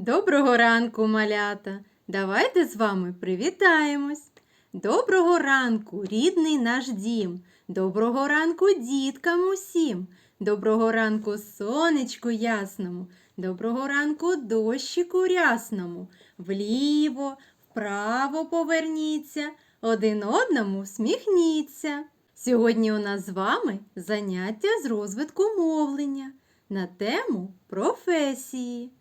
Доброго ранку, малята! Давайте з вами привітаємось. Доброго ранку, рідний наш дім. Доброго ранку, діткам усім. Доброго ранку, сонечку ясному. Доброго ранку, дощику рясному. Вліво, вправо поверніться, один одному всміхніться. Сьогодні у нас з вами заняття з розвитку мовлення на тему професії.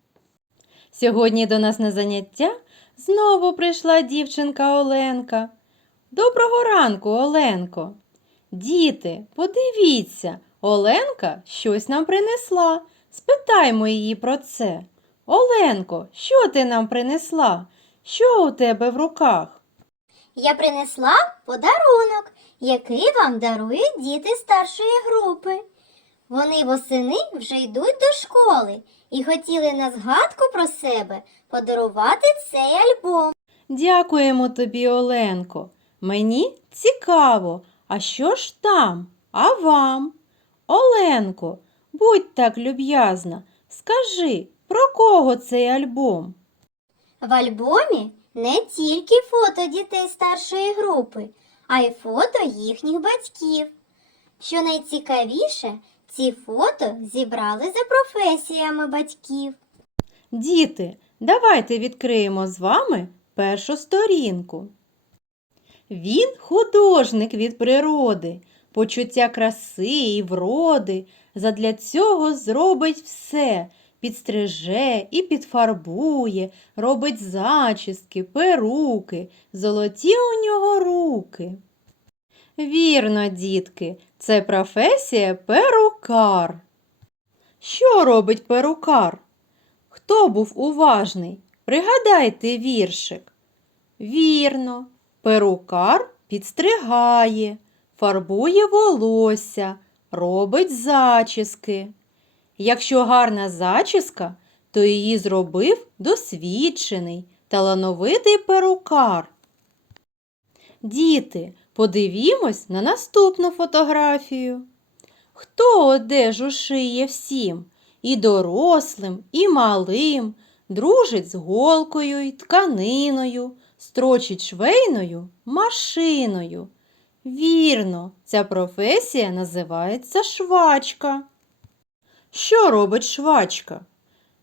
Сьогодні до нас на заняття знову прийшла дівчинка Оленка. Доброго ранку, Оленко. Діти, подивіться, Оленка щось нам принесла. Спитаймо її про це. Оленко, що ти нам принесла? Що у тебе в руках? Я принесла подарунок, який вам дарують діти старшої групи. Вони восени вже йдуть до школи і хотіли на згадку про себе подарувати цей альбом. Дякуємо тобі, Оленко. Мені цікаво, а що ж там? А вам? Оленко, будь так люб'язна, скажи, про кого цей альбом? В альбомі не тільки фото дітей старшої групи, а й фото їхніх батьків. Що найцікавіше, ці фото зібрали за професіями батьків. Діти, давайте відкриємо з вами першу сторінку. Він художник від природи, почуття краси і вроди. Задля цього зробить все, підстриже і підфарбує, робить зачіски, перуки, золоті у нього руки. Вірно, дітки, це професія перукар. Що робить перукар? Хто був уважний? Пригадайте віршик. Вірно, перукар підстригає, фарбує волосся, робить зачіски. Якщо гарна зачіска, то її зробив досвідчений, талановитий перукар. Діти, подивімось на наступну фотографію. Хто одежу шиє всім? і дорослим, і малим, дружить з голкою й тканиною, строчить швейною машиною. Вірно, ця професія називається швачка. Що робить швачка?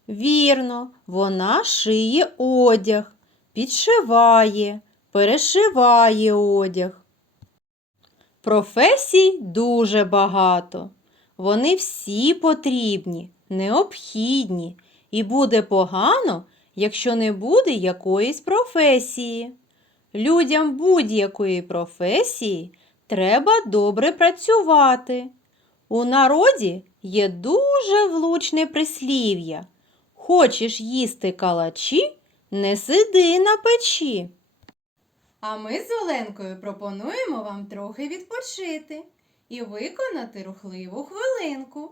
Вірно, вона шиє одяг, підшиває, перешиває одяг. Професій дуже багато. Вони всі потрібні, необхідні, і буде погано, якщо не буде якоїсь професії. Людям будь-якої професії треба добре працювати. У народі є дуже влучне прислів'я. Хочеш їсти калачі, не сиди на печі. А ми з Оленкою пропонуємо вам трохи відпочити і виконати рухливу хвилинку.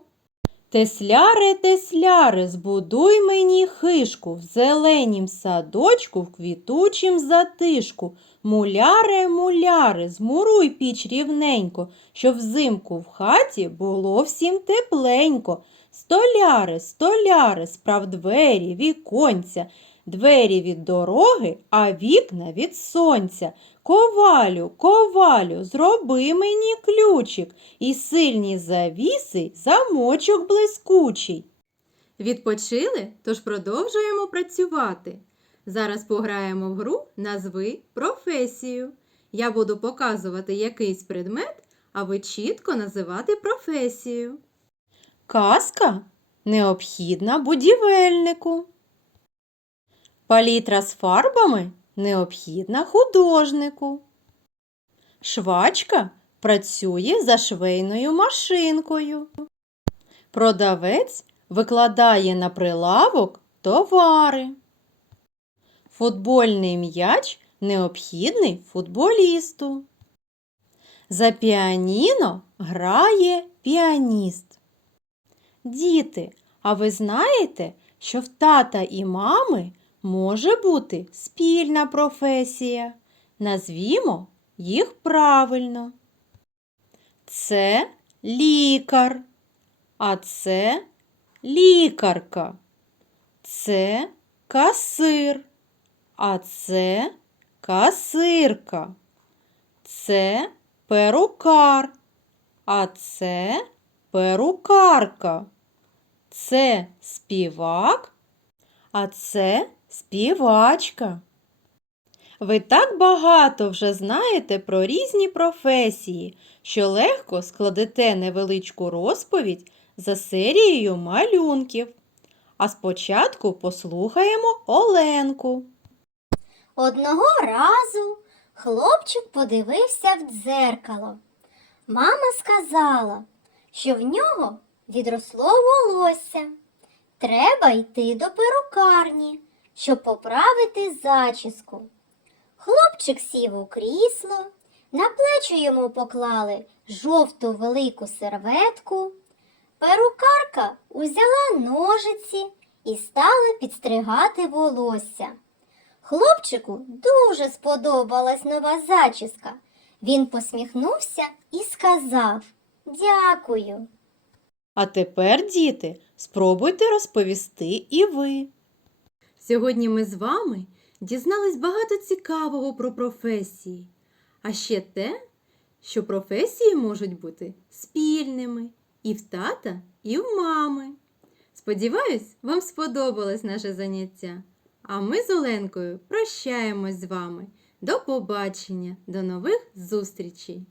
Тесляре, тесляре, збудуй мені хишку в зеленім садочку, в квітучім затишку. Муляре, муляре, змуруй піч рівненько, щоб взимку в хаті було всім тепленько. Столяре, столяре, справ двері, віконця, двері від дороги, а вікна від сонця. Ковалю, ковалю, зроби мені ключик і сильні завіси замочок блискучий. Відпочили, тож продовжуємо працювати. Зараз пограємо в гру Назви професію. Я буду показувати якийсь предмет, а ви чітко називати професію. Казка необхідна будівельнику. Палітра з фарбами необхідна художнику. Швачка працює за швейною машинкою. Продавець викладає на прилавок товари. Футбольний м'яч необхідний футболісту. За піаніно грає піаніст. Діти, а ви знаєте, що в тата і мами може бути спільна професія. Назвімо їх правильно. Це лікар, а це лікарка. Це касир, а це касирка. Це перукар, а це перукарка. Це співак, а це співачка. Ви так багато вже знаєте про різні професії, що легко складете невеличку розповідь за серією малюнків. А спочатку послухаємо Оленку. Одного разу хлопчик подивився в дзеркало. Мама сказала, що в нього відросло волосся. Треба йти до перукарні, щоб поправити зачіску. Хлопчик сів у крісло, на плечі йому поклали жовту велику серветку. Перукарка узяла ножиці і стала підстригати волосся. Хлопчику дуже сподобалась нова зачіска. Він посміхнувся і сказав Дякую. А тепер, діти, спробуйте розповісти і ви. Сьогодні ми з вами дізнались багато цікавого про професії, а ще те, що професії можуть бути спільними і в тата, і в мами. Сподіваюсь, вам сподобалось наше заняття. А ми з Оленкою прощаємось з вами. До побачення, до нових зустрічей!